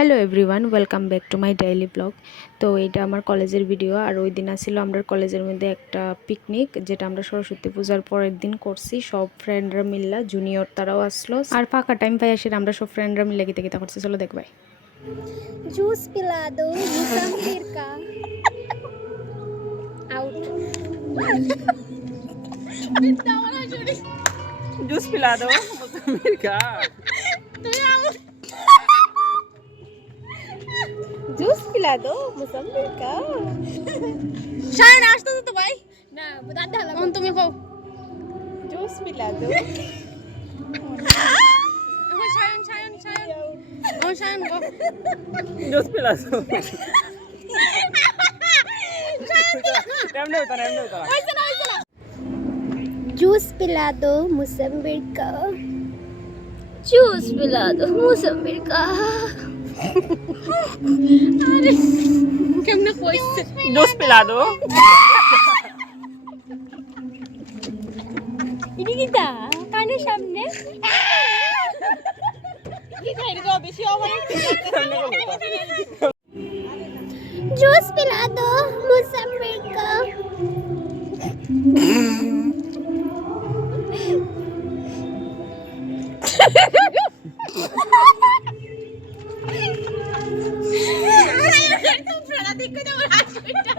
Hello everyone, welcome back to my daily blog. তো এটা আমার কলেজের ভিডিও। আর ওই দিন আসছিল আমরা কলেজের মধ্যে একটা পিকনিক, যেটা আমরা সরস্বতী পূজার পরের দিন করছি। সব ফ্রেন্ডরা মিললা, জুনিয়র তারাও আসলো। আর ফাঁকা টাইম পাই আসে আমরা সব ফ্রেন্ডরা মিলে গীতা গীতা করছি। চলো দেখবাই। जूस पिला दो मुसम्मिर का आउट जूस पिला दो मुसम्मिर का जूस पिला दो मुसम्मिर का শায়ন আসতেছে তো ভাই ना दादा কোন তুমি কও जूस पिला दो শায়ন শায়ন শায়ন ও শায়ন গো जूस पिला दो टाइम नहीं होता जूस पिला दो मुसम्मिर का जूस पिला दो मुसम्मिर का আরে কেমনে কইছে जूस पिला दो ini kita কানের সামনে কি খাই গো বেশি ওভার जूस पिला दो मुसम्मिर का তোমরা দেখো তো আমার হাসিটা